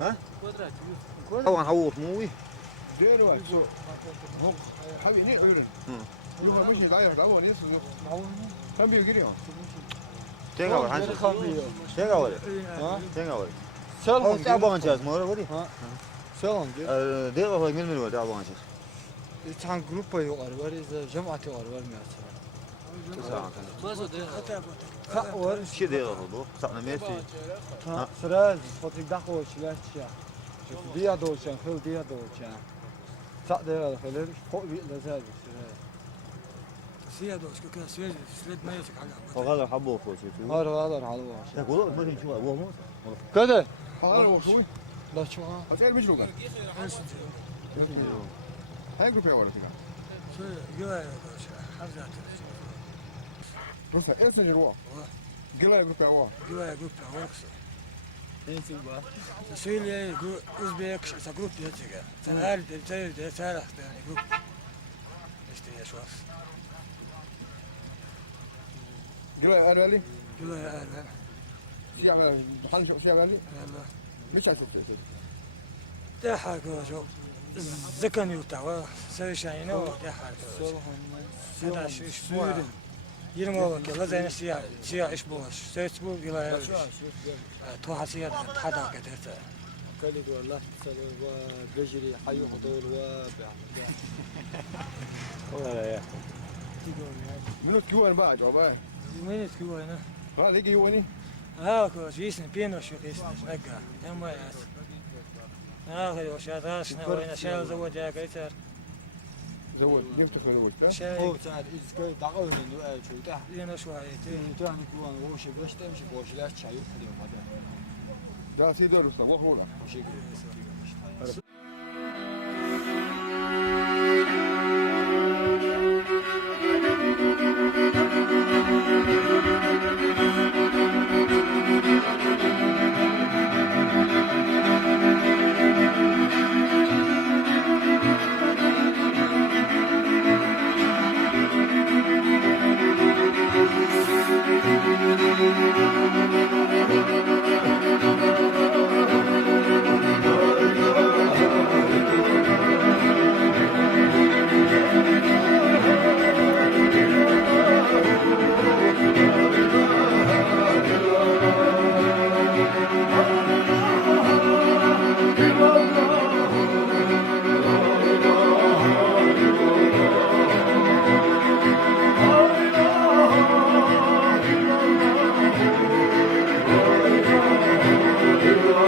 ها؟ طبعا هوط موي. ديروا سو حبي ني أولن روح مشي داير دعوة نيس كم بيجريهم تيجا ولا حنش؟ تيجا ولا؟ ها؟ تيجا ولا؟ سلام تعبان شاس مورا ودي؟ سلام ديجا هو من ولا تعبان شاس؟ تان جروبا يقار وري جماعة يقار وري تسعة. خا وري شي ديجا هو سعنا ميسي. سراج فوتي دخو شلاتشا شوف ديا دوشان خل ديا دوشان سا ديا خلير فوق لزاج سيادة وش كذا سويد ما يسك حاجة. فغادر حبوه فوق شيء. هذا حلوة تقول ما تمشي هو مو. كذا هذا هو شوي لا شو أسأل مش لغة هاي جروب يا ولد كده شو جوا حفظات. بص إيه سجلوا قلا جروب يا ولد جوا جروب هوكس. سويلي جروب أوزبيك سجروب ياتيجا. سنهار تجي سارة يعني جروب. اشتري أشواف. قلا أنا لي جوا أنا. شيء عمل بحال شيء عمل لي يلا. مش هشوف شيء ده حاجة شو. زكان يوتاوا سوي شاينو ده حاجة. هذا شو اسمه؟ يرموا كذا زي نسيا إيش بوش سيسبو يلا توها سيا حدا كده كلي والله تسلوا وبجري حيو حضور وبيعمل ولا يا. منو تكون بعد وبا وين تكون هنا؟ هذا هيك يوني كو جيسن بينو شو كيس نقع يوم ياس هذا وش هذا وين شال زوج يا كيسر زود يفتح زود لا شاي هو تعال إذا دعوه إنه شو تح ينا شوية تاني كون وش بس تمشي بوش لا تشايف اليوم هذا ده سيدور وصل وهو وش يقول